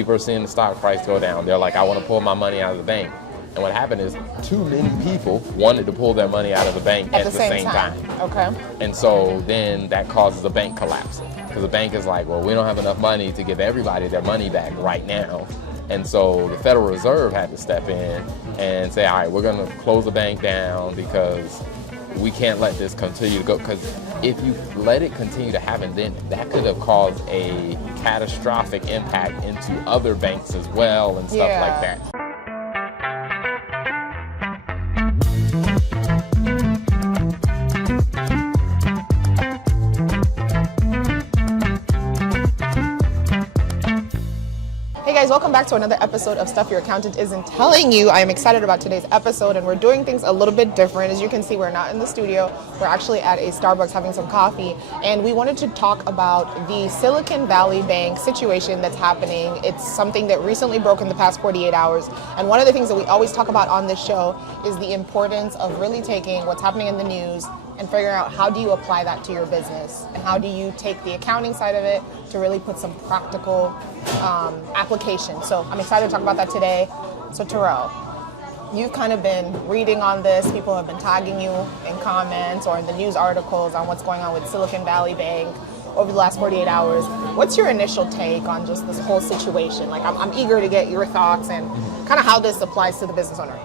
People are seeing the stock price go down. They're like, I want to pull my money out of the bank. And what happened is too many people wanted to pull their money out of the bank at the same time. Okay. And so then that causes a bank collapse. Because the bank is like, well, we don't have enough money to give everybody their money back right now. And so the Federal Reserve had to step in and say, all right, we're going to close the bank down because we can't let this continue to go. Because if you let it continue to happen, then that could have caused a catastrophic impact into other banks as well and stuff like that. Hey guys, welcome back to another episode of Stuff Your Accountant Isn't Telling You. I am excited about today's episode, and we're doing things a little bit different. As you can see, we're not in the studio. We're actually at a Starbucks having some coffee, and we wanted to talk about the Silicon Valley Bank situation that's happening. It's something that recently broke in the past 48 hours, and one of the things that we always talk about on this show is the importance of really taking what's happening in the news and figuring out how do you apply that to your business, and how do you take the accounting side of it to really put some practical application. So I'm excited to talk about that today. So Terrell, you've kind of been reading on this. People have been tagging you in comments or in the news articles on what's going on with Silicon Valley Bank over the last 48 hours. What's your initial take on just this whole situation? Like, I'm eager to get your thoughts and kind of how this applies to the business owner.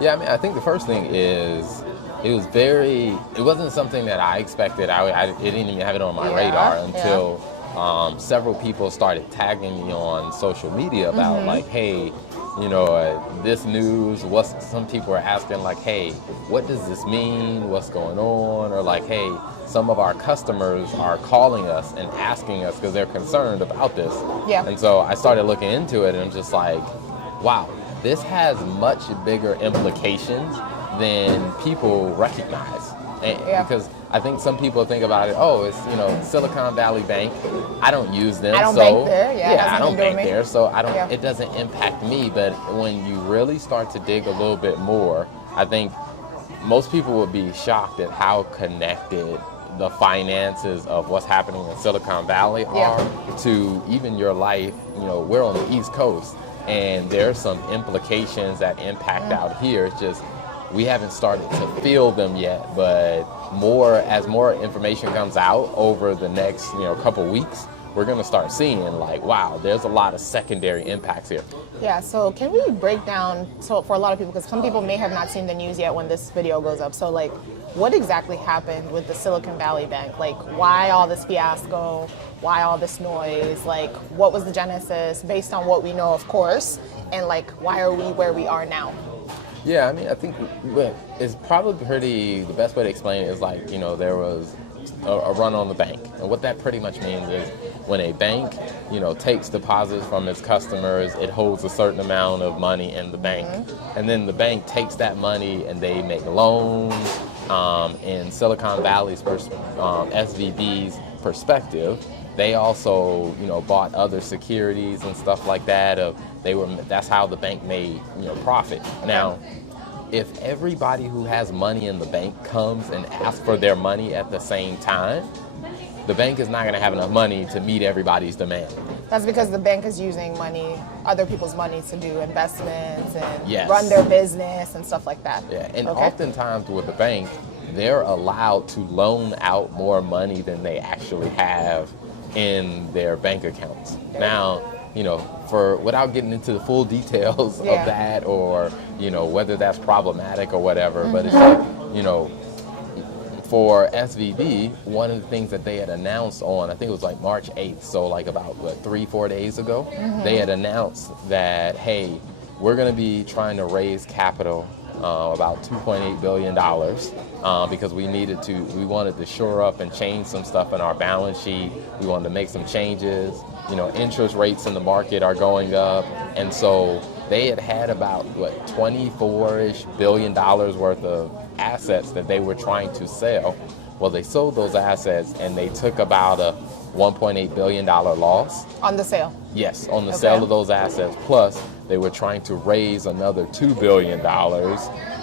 Yeah, I mean, I think the first thing is it wasn't something that I expected. I didn't even have it on my radar until several people started tagging me on social media about like, hey, you know, this news, some people are asking like, hey, what does this mean? What's going on? Or like, hey, some of our customers are calling us and asking us because they're concerned about this. Yeah. And so I started looking into it, and I'm just like, wow, this has much bigger implications than people recognize. Because I think some people think about it, oh, it's, you know, Silicon Valley Bank. I don't use them. I don't bank there. I don't bank there, so it doesn't impact me. But when you really start to dig a little bit more, I think most people would be shocked at how connected the finances of what's happening in Silicon Valley are to even your life. You know, we're on the East Coast, and there's some implications that impact out here. It's just we haven't started to feel them yet, but as more information comes out over the next couple weeks, we're going to start seeing like, wow, there's a lot of secondary impacts here. Yeah, so can we break down, so for a lot of people, because some people may have not seen the news yet when this video goes up, so like what exactly happened with the Silicon Valley Bank? Like, why all this fiasco? Why all this noise? Like, what was the genesis based on what we know, of course, and like, why are we where we are now? Yeah, I mean, I think it's probably the best way to explain it is like, you know, there was a run on the bank. And what that pretty much means is when a bank, takes deposits from its customers, it holds a certain amount of money in the bank. And then the bank takes that money and they make loans. In Silicon Valley's SVB's perspective, they also, bought other securities and stuff like that. That's how the bank made, profit. Now, if everybody who has money in the bank comes and asks for their money at the same time, the bank is not going to have enough money to meet everybody's demand. That's because the bank is using other people's money to do investments and run their business and stuff like that. Yeah, and oftentimes with the bank, they're allowed to loan out more money than they actually have in their bank accounts. Now, without getting into the full details of that or, whether that's problematic or whatever, but it's like, for SVB, one of the things that they had announced on, I think it was like March 8th, so like about 3-4 days ago, they had announced that, hey, we're going to be trying to raise capital, about $2.8 billion, because we wanted to shore up and change some stuff in our balance sheet. We wanted to make some changes. Interest rates in the market are going up. And so they had about, $24-ish billion worth of assets that they were trying to sell. Well, they sold those assets and they took about a $1.8 billion loss. On the sale? Yes, on the sale of those assets. Plus, they were trying to raise another $2 billion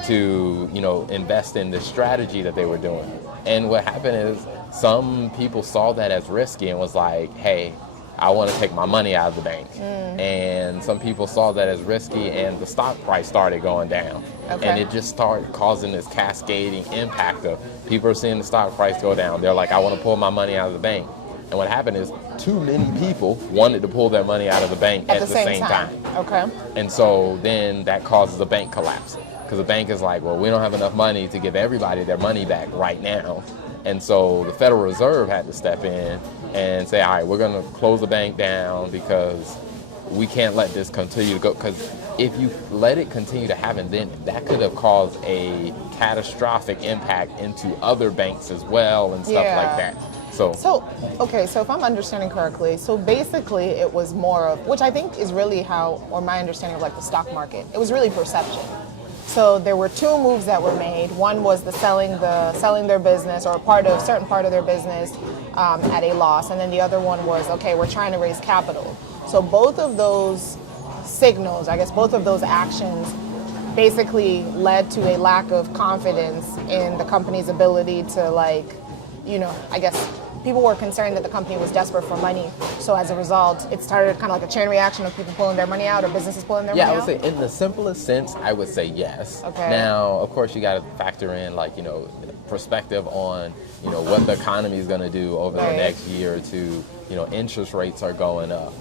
to, invest in the strategy that they were doing. And what happened is some people saw that as risky and was like, hey, I want to take my money out of the bank. And some people saw that as risky, and the stock price started going down. Okay. And it just started causing this cascading impact of people are seeing the stock price go down. They're like, I want to pull my money out of the bank. And what happened is too many people wanted to pull their money out of the bank at the same time. Okay. And so then that causes a bank collapse, because the bank is like, well, we don't have enough money to give everybody their money back right now. And so the Federal Reserve had to step in and say, all right, we're going to close the bank down because we can't let this continue to go. Because if you let it continue to happen, then that could have caused a catastrophic impact into other banks as well and stuff like that. So if I'm understanding correctly, so basically it was more of, which I think is really how, or my understanding of like the stock market, it was really perception. So there were two moves that were made. One was the selling their business, or a certain part of their business at a loss, and then the other one was, okay, we're trying to raise capital. So both of those signals, I guess both of those actions basically led to a lack of confidence in the company's ability to, like, you know, I guess people were concerned that the company was desperate for money. So as a result, it started kind of like a chain reaction of people pulling their money out, or businesses pulling their money out? Yeah, I would say in the simplest sense, I would say yes. Okay. Now, of course, you got to factor in, like, you know, perspective on, you know, what the economy is going to do over the next year or two. You know, interest rates are going up.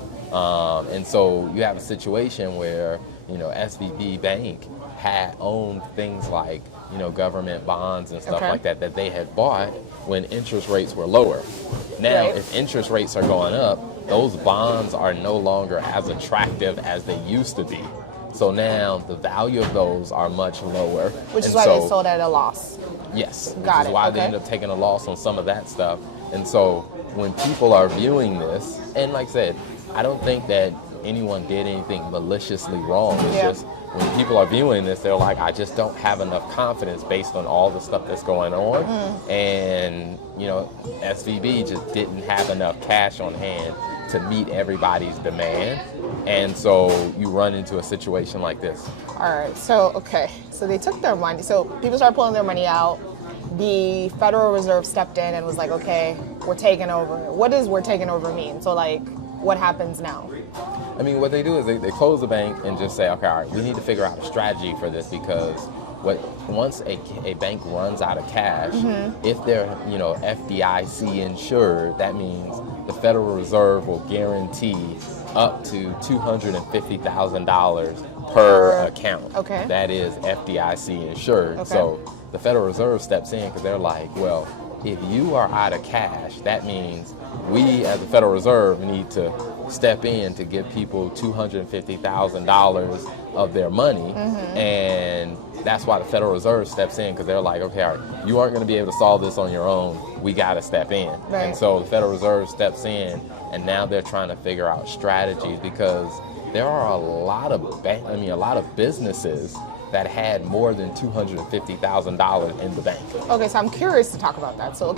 And so you have a situation where, you know, SVB Bank had owned things like, you know, government bonds and stuff like that they had bought when interest rates were lower. Now, if interest rates are going up, those bonds are no longer as attractive as they used to be. So now the value of those are much lower. Which is why they sold at a loss. Yes. Got which is why they end up taking a loss on some of that stuff. And so when people are viewing this, and like I said, I don't think that anyone did anything maliciously wrong. It's just when people are viewing this, they're like, I just don't have enough confidence based on all the stuff that's going on. And, you know, SVB just didn't have enough cash on hand to meet everybody's demand. And so you run into a situation like this. All right. So they took their money. So people started pulling their money out. The Federal Reserve stepped in and was like, okay, we're taking over. What does we're taking over mean? So, like, what happens now? I mean, what they do is they close the bank and just say, okay, all right, we need to figure out a strategy for this, because once a bank runs out of cash, if they're, you know, FDIC insured, that means the Federal Reserve will guarantee up to $250,000 per account. Okay. That is FDIC insured. Okay. So the Federal Reserve steps in because they're like, well, if you are out of cash, that means we as the Federal Reserve need to step in to give people $250,000 of their money. And that's why the Federal Reserve steps in, because they're like, okay, all right, you aren't going to be able to solve this on your own. We got to step in. And so the Federal Reserve steps in, and now they're trying to figure out strategies, because there are a lot of businesses that had more than $250,000 in the bank. Okay, so I'm curious to talk about that. So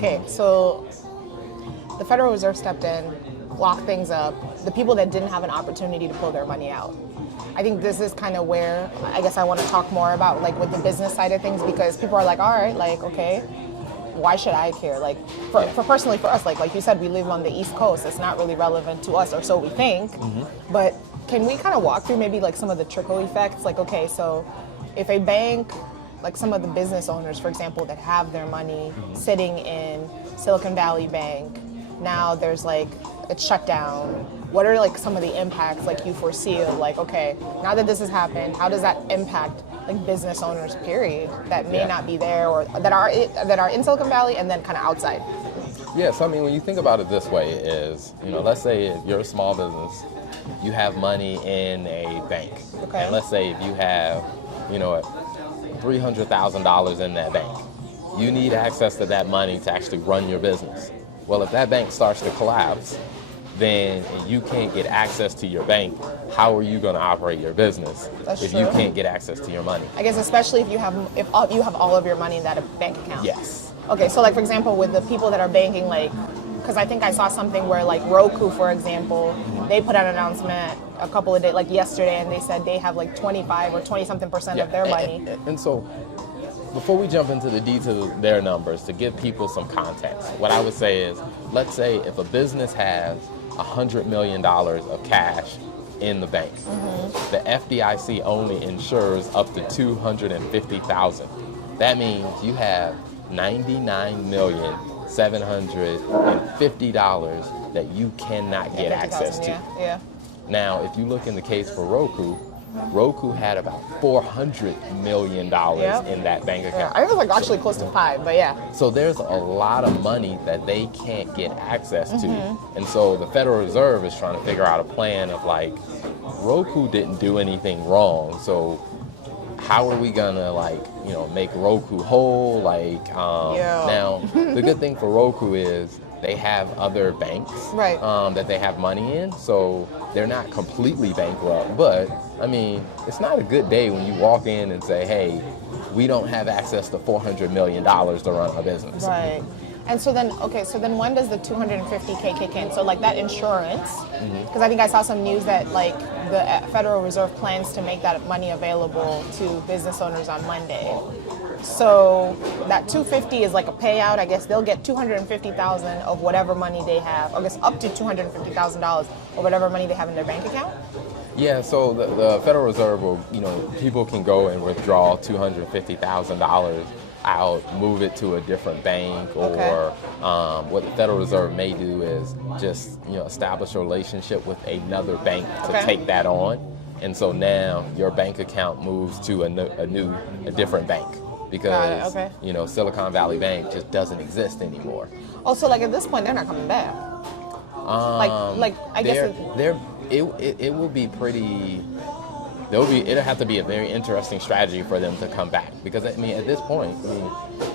the Federal Reserve stepped in, locked things up. The people that didn't have an opportunity to pull their money out. I think this is kind of where I guess I want to talk more about, like, with the business side of things, because people are like, all right, like, okay, why should I care? Like, for personally for us, like you said, we live on the East Coast. It's not really relevant to us, or so we think. But can we kind of walk through maybe like some of the trickle effects? Like, okay, so if a bank, like some of the business owners, for example, that have their money sitting in Silicon Valley Bank, now there's like it's shut down. What are like some of the impacts like you foresee of, like, okay, now that this has happened, how does that impact like business owners, period, that may not be there, or that are in Silicon Valley and then kind of outside? Yeah, so I mean, when you think about it this way is, you know, let's say if you're a small business, you have money in a bank. Okay. And let's say if you have, you know, $300,000 in that bank, you need access to that money to actually run your business. Well, if that bank starts to collapse, then you can't get access to your bank. How are you going to operate your business if you can't get access to your money? I guess especially if you have all of your money in that bank account. Yes. Okay, so like for example, with the people that are banking, like, because I think I saw something where like Roku, for example, they put out an announcement a couple of days, like yesterday, and they said they have like 25 or 20-something% of their money. And so, before we jump into the details of their numbers, to give people some context, what I would say is, let's say if a business has $100 million of cash in the bank. The FDIC only insures up to $250,000. That means you have $99,750 that you cannot get access to. Yeah. Now, if you look in the case for Roku had about $400 million in that bank account. I think it was like actually close to 5, but yeah. So there's a lot of money that they can't get access to. And so the Federal Reserve is trying to figure out a plan of like, Roku didn't do anything wrong, so how are we gonna make Roku whole? Now the good thing for Roku is they have other banks that they have money in, so they're not completely bankrupt. But I mean, it's not a good day when you walk in and say, hey, we don't have access to $400 million to run a business. Right. And so then when does the $250K kick in? So like that insurance, because I think I saw some news that like the Federal Reserve plans to make that money available to business owners on Monday. So that $250 is like a payout. I guess they'll get $250,000 of whatever money they have. I guess up to $250,000 of whatever money they have in their bank account. Yeah, so the Federal Reserve will, people can go and withdraw $250,000 out, move it to a different bank, or what the Federal Reserve may do is just, establish a relationship with another bank to take that on. And so now your bank account moves to a different bank. Because Silicon Valley Bank just doesn't exist anymore. Oh, so like at this point they're not coming back. I guess it will be pretty. It'll have to be a very interesting strategy for them to come back, because I mean at this point,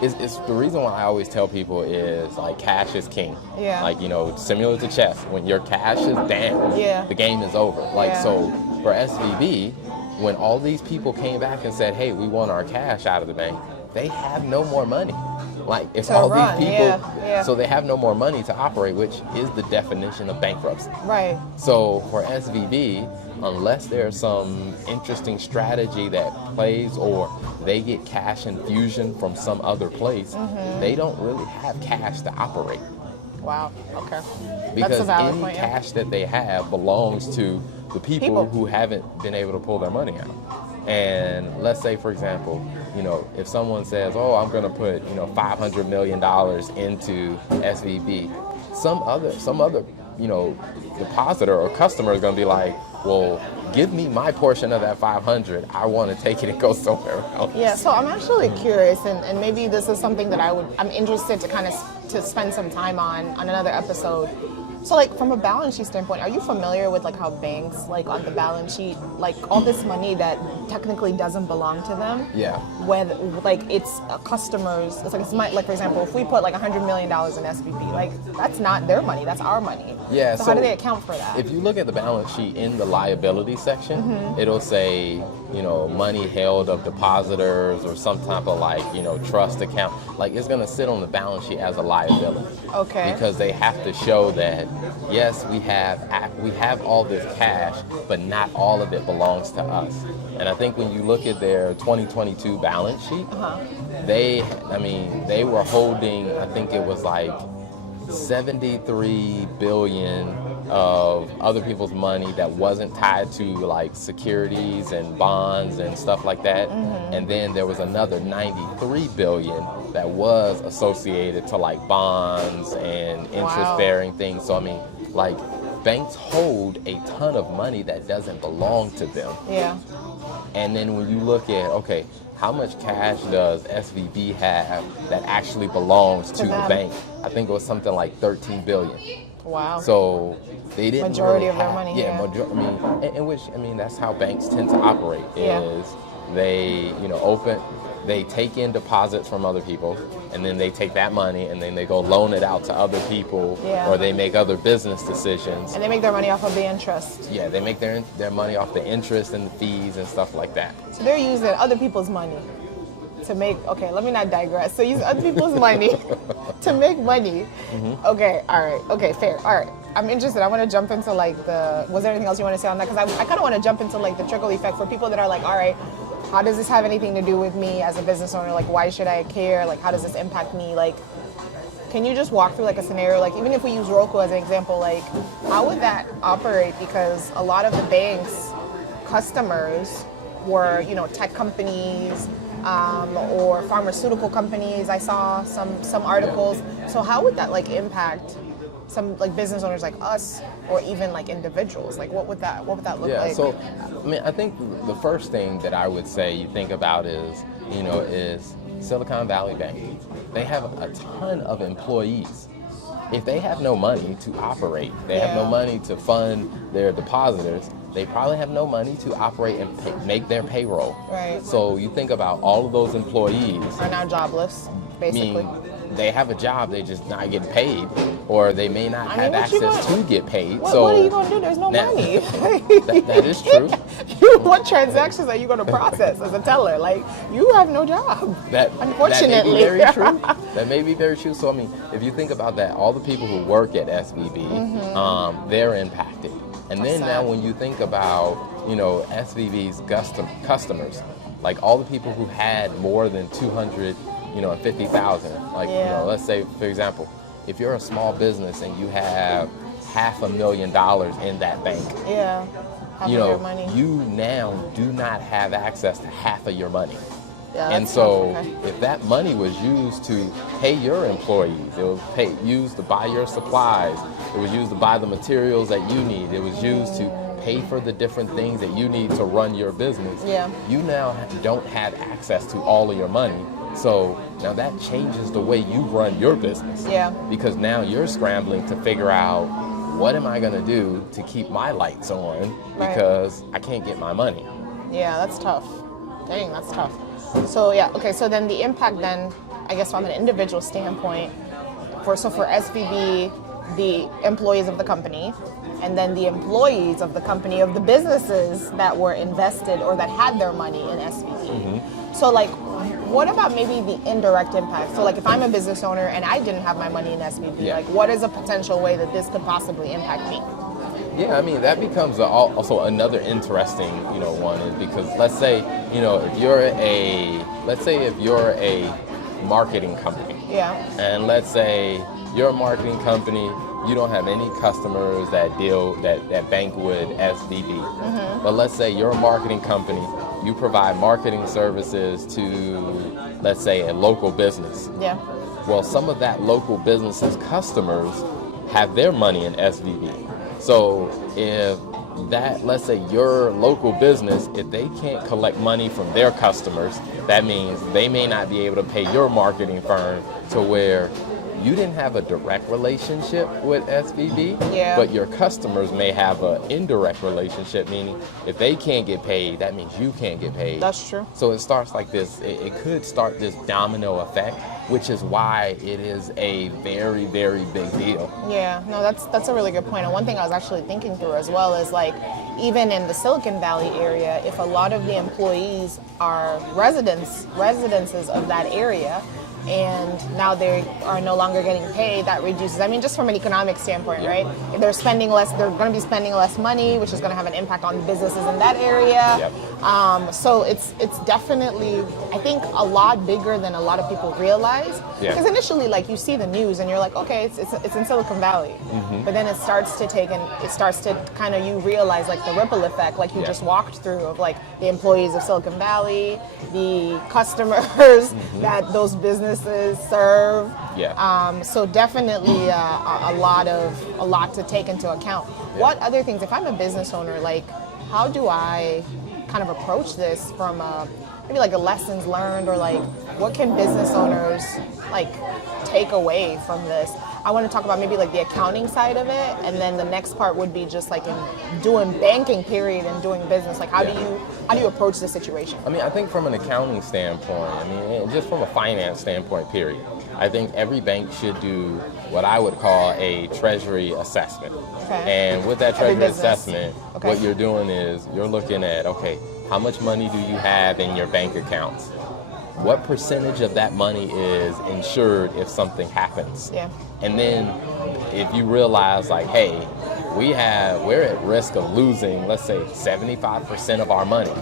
it's the reason why I always tell people is like cash is king. Yeah. Like similar to chess, when your cash is down, the game is over. So for SVB, when all these people came back and said, hey, we want our cash out of the bank, they have no more money. Like if all these people, so they have no more money to operate, which is the definition of bankruptcy. Right. So for SVB, unless there's some interesting strategy that plays or they get cash infusion from some other place, they don't really have cash to operate. Wow, okay. Because any cash that they have belongs to the people who haven't been able to pull their money out. And let's say, for example, if someone says, oh, I'm going to put, $500 million into SVB, some other, depositor or customer is going to be like, well, give me my portion of that 500. I want to take it and go somewhere else. Yeah, so I'm actually curious, and maybe this is something that I'm interested to to spend some time on another episode. So like from a balance sheet standpoint, are you familiar with like how banks, like on the balance sheet, like all this money that technically doesn't belong to them? Yeah. Whether like it's customers, like for example, if we put like $100 million in SVB, like that's not their money, that's our money. Yeah. So how do they account for that? If you look at the balance sheet in the liability section, it'll say, money held of depositors or some type of trust account. Like it's gonna sit on the balance sheet as a liability. Okay. Because they have to show that yes, we have all this cash, but not all of it belongs to us. And I think when you look at their 2022 balance sheet, they were holding, I think it was like 73 billion of other people's money that wasn't tied to like securities and bonds and stuff like that. And then there was another 93 billion that was associated to like bonds and interest-bearing things. So I mean, like banks hold a ton of money that doesn't belong to them. Yeah. And then when you look at, okay, how much cash does SVB have that actually belongs to the bank? I think it was something like 13 billion. Wow. So they didn't majority really of their money. That's how banks tend to operate. Is they they take in deposits from other people, and then they take that money and then they go loan it out to other people, or they make other business decisions. And they make their money off of the interest. Yeah, they make their money off the interest and the fees and stuff like that. So they're using other people's money to make, let me not digress. So use other people's money to make money. Okay, all right, okay, fair, all right. I'm interested. I want to jump into was there anything else you want to say on that? Because I kind of want to jump into the trickle effect for people that are like, all right, how does this have anything to do with me as a business owner? Like, why should I care? Like, how does this impact me? Like, can you just walk through like a scenario, like even if we use Roku as an example, like how would that operate? Because a lot of the bank's customers were, you know, tech companies or pharmaceutical companies. I saw some articles. So how would that like impact some like business owners like us, or even like individuals? Like what would that look like? Yeah, so I mean, I think the first thing that I would say you think about is, you know, is Silicon Valley Bank. They have a ton of employees. If they have no money to operate, they have no money to fund their depositors, they probably have no money to operate and make their payroll. Right. So you think about all of those employees are now jobless, basically. They have a job, they just not getting paid, or they may not have access to get paid. What are you going to do? There's no money. That is true. What transactions are you going to process as a teller? Like, you have no job. Unfortunately. That may be very true. That may be very true. So, I mean, if you think about that, all the people who work at SVB, they're impacted. And then now when you think about, you know, SVB's customers, like all the people who had more than 200, you know, 50,000. Like, you know, let's say, for example, if you're a small business and you have $500,000 in that bank, you know, you now do not have access to half of your money. And so if that money was used to pay your employees, it was used to buy your supplies, it was used to buy the materials that you need, it was used to pay for the different things that you need to run your business, you now don't have access to all of your money. So now that changes the way you run your business. Because now you're scrambling to figure out, what am I going to do to keep my lights on because I can't get my money. Yeah, that's tough. Dang, that's tough. So so then the impact then, I guess from an individual standpoint, for SVB, the employees of the company, and then the employees of the company, of the businesses that were invested or that had their money in SVB. So like, what about maybe the indirect impact? So like if I'm a business owner and I didn't have my money in SVB, like what is a potential way that this could possibly impact me? Yeah, I mean, that becomes also another interesting, you know, one, is because let's say, you know, if you're a marketing company. And let's say you're a marketing company, you don't have any customers that bank with SVB. But let's say you're a marketing company, you provide marketing services to, let's say, a local business. Well, some of that local business's customers have their money in SVB. So if let's say your local business, if they can't collect money from their customers, that means they may not be able to pay your marketing firm, to where you didn't have a direct relationship with SVB, but your customers may have an indirect relationship, meaning if they can't get paid, that means you can't get paid. That's true. So it starts like this. It could start this domino effect, which is why it is a very, very big deal. Yeah, no, that's a really good point. And one thing I was actually thinking through as well is like, even in the Silicon Valley area, if a lot of the employees are residences of that area, and now they are no longer getting paid, that reduces, I mean, just from an economic standpoint, right? If they're spending less, they're going to be spending less money, which is going to have an impact on businesses in that area. So it's definitely, I think, a lot bigger than a lot of people realize. Because initially, like, you see the news and you're like, okay, it's in Silicon Valley. But then it starts to kind of, you realize like the ripple effect, like you just walked through, of like the employees of Silicon Valley, the customers that those businesses serve. So definitely a lot to take into account. What other things, if I'm a business owner, like how do I kind of approach this from maybe like a lessons learned, or like what can business owners like take away from this? I want to talk about maybe like the accounting side of it, and then the next part would be just like in doing banking period and doing business. Like how do you approach the situation? I mean, I think from an accounting standpoint, I mean, just from a finance standpoint period, I think every bank should do what I would call a treasury assessment. And with that treasury assessment, what you're doing is you're looking at, okay, how much money do you have in your bank accounts? What percentage of that money is insured if something happens? And then if you realize like, hey, we're at risk of losing, let's say, 75% of our money,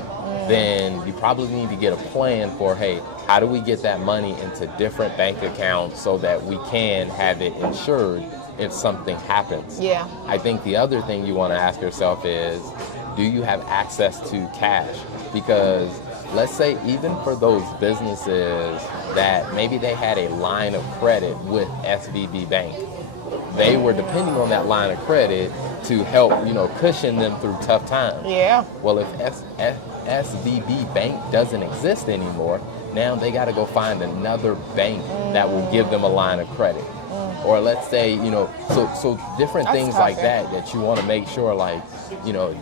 then you probably need to get a plan for, hey, how do we get that money into different bank accounts so that we can have it insured if something happens? Yeah. I think the other thing you want to ask yourself is, do you have access to cash? Because let's say even for those businesses that maybe they had a line of credit with SVB Bank, they were depending on that line of credit to help, cushion them through tough times. Yeah. Well, if SVB Bank doesn't exist anymore, now they got to go find another bank that will give them a line of credit. Or let's say, so different That's things tough, like yeah. that you want to make sure, like,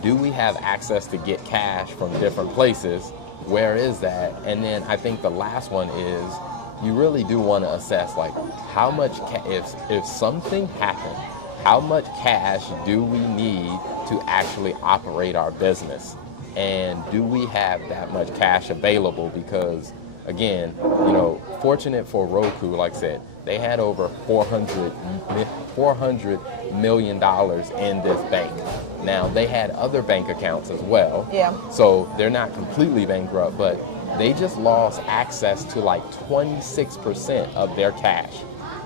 do we have access to get cash from different places? Where is that? And then I think the last one is, you really do want to assess, like, how much, if something happened, how much cash do we need to actually operate our business? And do we have that much cash available? Because, again, fortunate for Roku, like I said, they had over $400 million in this bank. Now, they had other bank accounts as well. Yeah. So they're not completely bankrupt, but they just lost access to like 26% of their cash.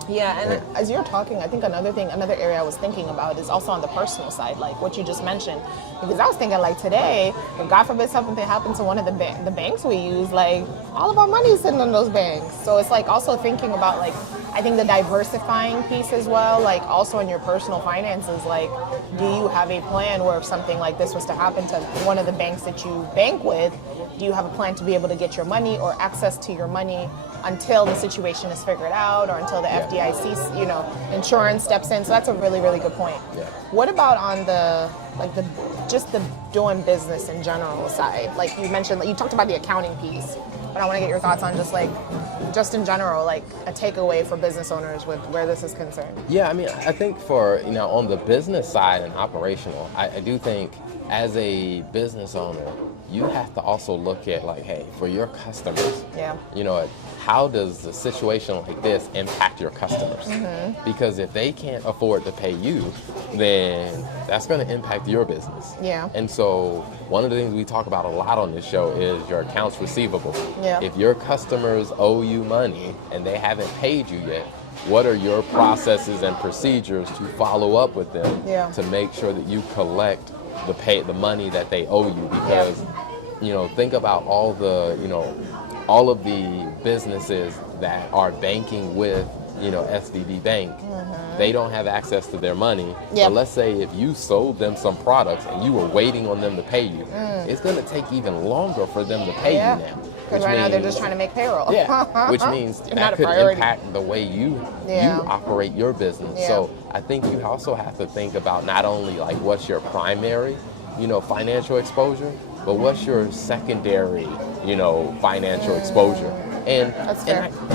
Yeah, and as you're talking, I think another area I was thinking about is also on the personal side, like what you just mentioned. Because I was thinking, like, today, if God forbid something happened to one of the banks we use, like, all of our money is sitting in those banks. So it's like also thinking about, like, I think the diversifying piece as well, like also in your personal finances, like, do you have a plan where if something like this was to happen to one of the banks that you bank with, do you have a plan to be able to get your money or access to your money until the situation is figured out or until the FDIC, insurance steps in? So that's a really, really good point. Yeah. What about on the doing business in general side? Like you mentioned, you talked about the accounting piece, but I want to get your thoughts on just in general, like a takeaway for business owners with where this is concerned. Yeah, I mean, I think for, on the business side and operational, I do think as a business owner, you have to also look at, like, hey, for your customers, how does a situation like this impact your customers? Mm-hmm. Because if they can't afford to pay you, then that's going to impact your business. Yeah. And so one of the things we talk about a lot on this show is your accounts receivable. Yeah. If your customers owe you money and they haven't paid you yet, what are your processes and procedures to follow up with them to make sure that you collect the money that they owe you? Because think about all of the businesses that are banking with SVB Bank. Mm-hmm. They don't have access to their money. But let's say if you sold them some products and you were waiting on them to pay you, it's going to take even longer for them to pay you now. Because right now they're just trying to make payroll. Yeah, which means that could impact the way you operate your business. Yeah. So I think you also have to think about not only like what's your primary, financial exposure, but what's your secondary, financial exposure. And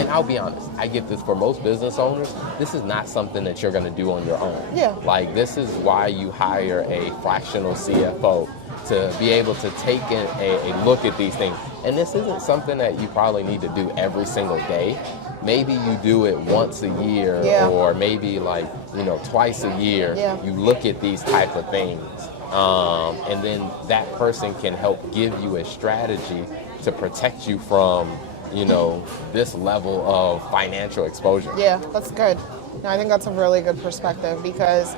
I'll be honest, I get this for most business owners, this is not something that you're going to do on your own. Yeah. Like, this is why you hire a fractional CFO to be able to take a look at these things. And this isn't something that you probably need to do every single day. Maybe you do it once a year or maybe twice a year. Yeah. You look at these type of things. And then that person can help give you a strategy to protect you from, this level of financial exposure. Yeah, that's good. No, I think that's a really good perspective because,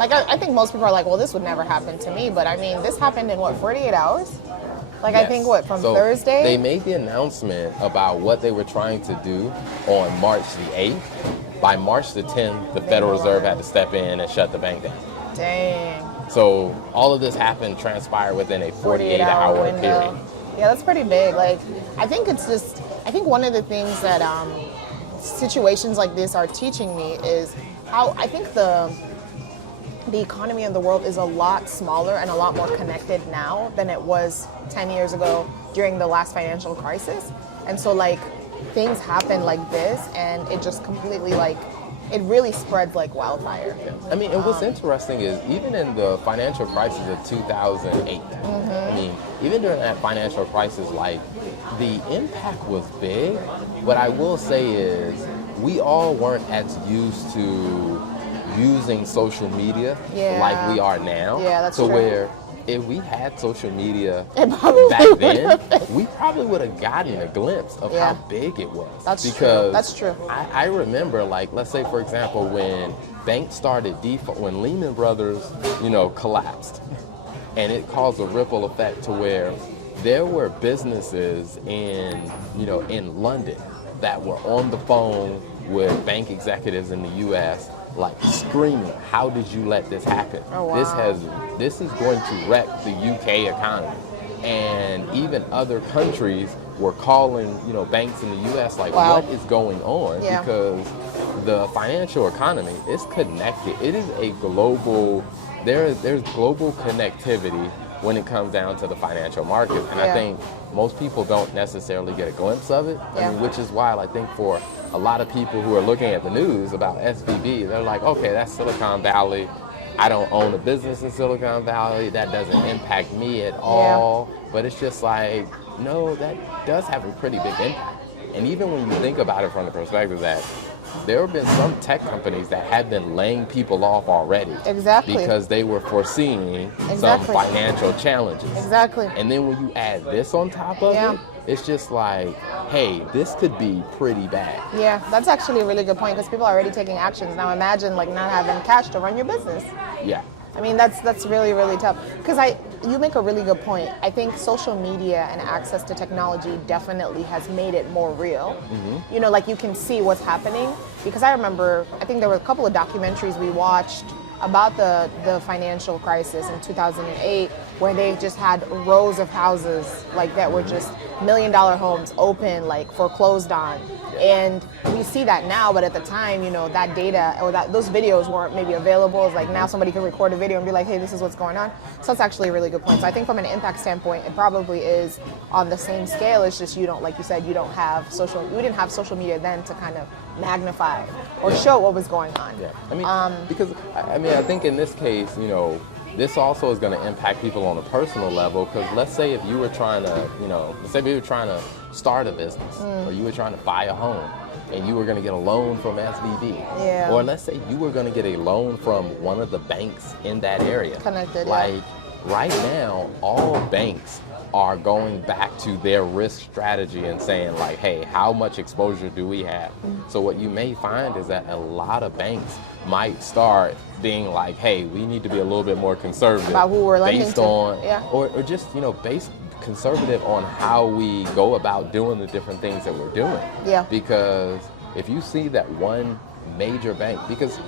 I think most people are like, well, this would never happen to me. But I mean, this happened in 48 hours? Yes. I think from Thursday? They made the announcement about what they were trying to do on March the 8th. By March the 10th, the Federal Reserve had to step in and shut the bank down. Dang. So all of this transpired within a 48-hour period. Yeah, that's pretty big. I think one of the things that situations like this are teaching me is how I think the economy in the world is a lot smaller and a lot more connected now than it was 10 years ago during the last financial crisis. And so things happen like this and it just completely it really spreads like wildfire. I mean, and what's interesting is even in the financial crisis of 2008, I mean, even during that financial crisis, the impact was big. What I will say is we all weren't as used to using social media Yeah. like we are now. Yeah, that's so true. where if we had social media It probably back then, would've been. we probably would have gotten a glimpse of Yeah. how big it was. That's true. because That's true. I remember, like, let's say, for example, when banks started default, when Lehman Brothers, collapsed, and it caused a ripple effect to where there were businesses in London that were on the phone with bank executives in the U.S. like screaming, "How did you let this happen? Oh, wow. This is going to wreck the UK economy." And even other countries were calling, banks in the U.S. like, Wow. what is going on? Yeah. Because the financial economy is connected. It is a global. There's global connectivity when it comes down to the financial markets, and Yeah. I think most people don't necessarily get a glimpse of it. Yeah. Which is why I think for a lot of people who are looking at the news about SVB, they're like, okay, that's Silicon Valley. I don't own a business in Silicon Valley. That doesn't impact me at all. But it's just like, no, that does have a pretty big impact. And even when you think about it from the perspective that there have been some tech companies that have been laying people off already. Exactly. Because they were foreseeing some Exactly. financial challenges. Exactly. And then when you add this on top of Yeah. it, it's just like, hey, this could be pretty bad. Yeah, that's actually a really good point because people are already taking actions. Now imagine like not having cash to run your business. Yeah. I mean, that's really, really tough. Because you make a really good point. I think social media and access to technology definitely has made it more real. Mm-hmm. Like you can see what's happening. Because I remember, I think there were a couple of documentaries we watched about the financial crisis in 2008, where they just had rows of houses like that were just $1 million homes open, like foreclosed on. And we see that now, but at the time, that data or those videos weren't maybe available. It's like now somebody can record a video and be like, hey, this is what's going on. So that's actually a really good point. So I think from an impact standpoint, it probably is on the same scale. It's just like you said, you didn't have social media then to kind of magnify or show what was going on. Yeah. I think in this case, this also is going to impact people on a personal level, because let's say if you were trying to, start a business, or you were trying to buy a home, and you were going to get a loan from SVB, Yeah. or let's say you were going to get a loan from one of the banks in that area. Connected, yeah. Like right now, all banks are going back to their risk strategy and saying like, hey, how much exposure do we have? So what you may find is that a lot of banks might start being like, hey, we need to be a little bit more conservative About who we're lending based to. on, Yeah. or just, based conservative on how we go about doing the different things that we're doing. Yeah. Because if you see that one major bank, because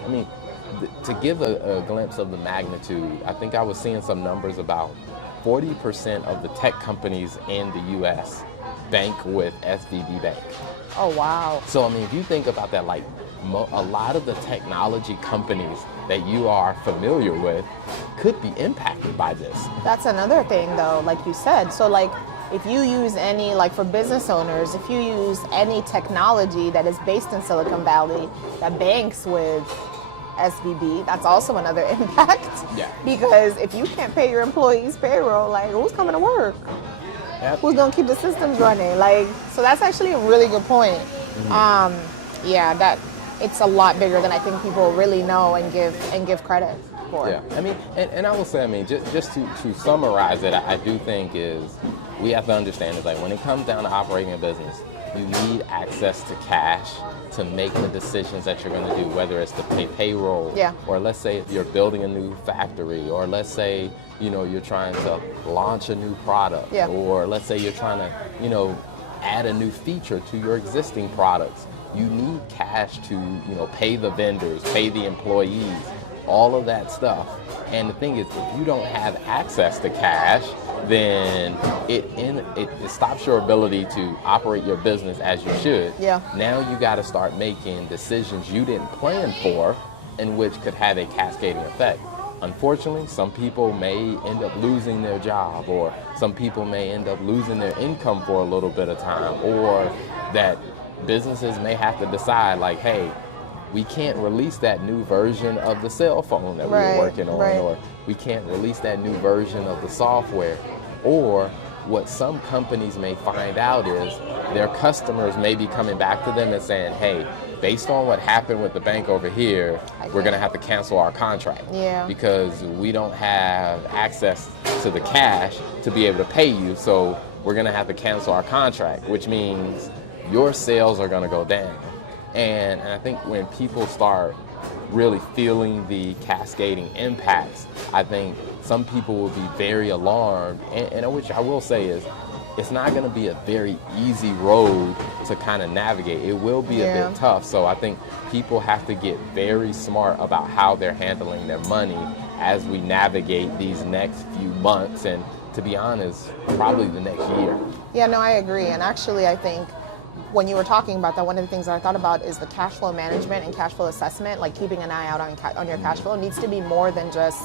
to give a glimpse of the magnitude, I think I was seeing some numbers about 40% of the tech companies in the U.S. bank with SVB Bank. Oh, wow. So, if you think about that, like a lot of the technology companies that you are familiar with could be impacted by this. That's another thing, though, like you said. So, like, if you use any, like for business owners, if you use any technology that is based in Silicon Valley that banks with SVB, that's also another impact. Yeah. Because if you can't pay your employees payroll, like who's coming to work? Yep. Who's gonna keep the systems running? Like, so that's actually a really good point. Mm-hmm. That it's a lot bigger than I think people really know and give credit for. Yeah, and I will say, just to summarize it, I do think is we have to understand is like when it comes down to operating a business, you need access to cash to make the decisions that you're going to do, whether it's to pay payroll, Yeah. or let's say if you're building a new factory, or let's say you're trying to launch a new product, Yeah. or let's say you're trying to add a new feature to your existing products. You need cash to pay the vendors, pay the employees, all of that stuff. And the thing is, if you don't have access to cash, then it stops your ability to operate your business as you should. Yeah. Now you got to start making decisions you didn't plan for, and which could have a cascading effect. Unfortunately, some people may end up losing their job, or some people may end up losing their income for a little bit of time, or that businesses may have to decide like, hey, we can't release that new version of the cell phone that we were working on, or we can't release that new version of the software. Or what some companies may find out is their customers may be coming back to them and saying, hey, based on what happened with the bank over here, we're going to have to cancel our contract. Yeah. Because we don't have access to the cash to be able to pay you. So we're going to have to cancel our contract, which means your sales are going to go down. And I think when people start really feeling the cascading impacts, I think some people will be very alarmed. And which I will say is, it's not going to be a very easy road to kind of navigate. It will be a bit tough. So I think people have to get very smart about how they're handling their money as we navigate these next few months, and to be honest, probably the next year. Yeah, no, I agree. And actually, I think when you were talking about that, one of the things that I thought about is the cash flow management and cash flow assessment, like keeping an eye out on your cash flow needs to be more than just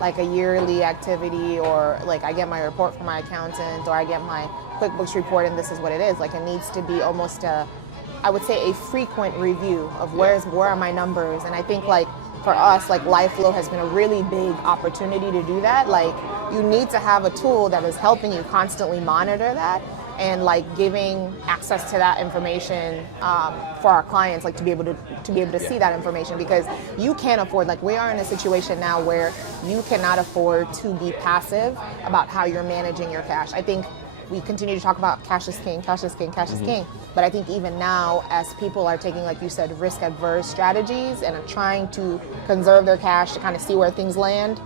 like a yearly activity, or like I get my report from my accountant, or I get my QuickBooks report and this is what it is. Like it needs to be almost I would say a frequent review of where are my numbers. And I think like for us, like Liveflow has been a really big opportunity to do that. Like you need to have a tool that is helping you constantly monitor that, and like giving access to that information for our clients, like to be able to see that information, because you can't afford, like we are in a situation now where you cannot afford to be passive about how you're managing your cash. I think we continue to talk about cash is king, cash is king, cash is king. But I think even now, as people are taking, like you said, risk-adverse strategies and are trying to conserve their cash to kind of see where things land,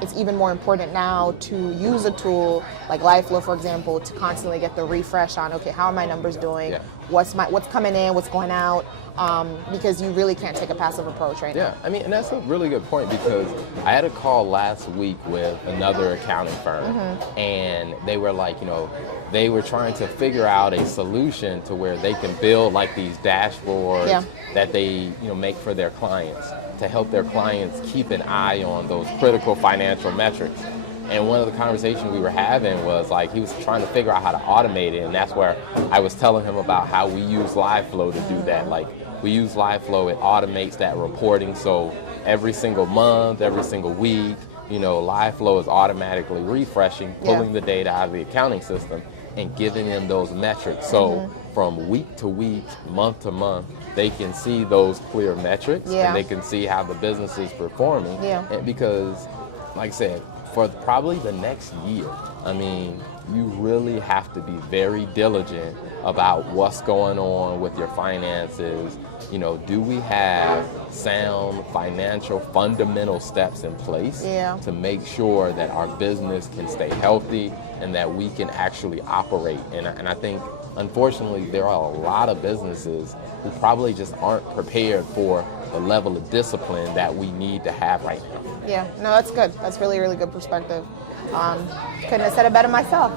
it's even more important now to use a tool like Liveflow, for example, to constantly get the refresh on, okay, how are my numbers doing? Yeah. What's coming in? What's going out? Because you really can't take a passive approach right now. Yeah, I mean, and that's a really good point, because I had a call last week with another accounting firm, and they were like, they were trying to figure out a solution to where they can build like these dashboards that they, make for their clients to help their clients keep an eye on those critical financial metrics. And one of the conversations we were having was like, he was trying to figure out how to automate it, and that's where I was telling him about how we use Liveflow to do that. Like, we use Liveflow, it automates that reporting, so every single month, every single week, Liveflow is automatically refreshing, pulling the data out of the accounting system and giving them those metrics. So from week to week, month to month, they can see those clear metrics, and they can see how the business is performing. And because, like I said, for probably the next year, I mean, you really have to be very diligent about what's going on with your finances. Do we have sound financial fundamental steps in place to make sure that our business can stay healthy and that we can actually operate? And I think, unfortunately, there are a lot of businesses who probably just aren't prepared for the level of discipline that we need to have right now. Yeah, no, that's good. That's really, really good perspective. Couldn't have said it better myself.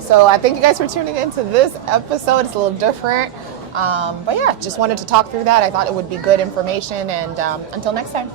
So I thank you guys for tuning into this episode. It's a little different. But yeah, just wanted to talk through that. I thought it would be good information. And until next time.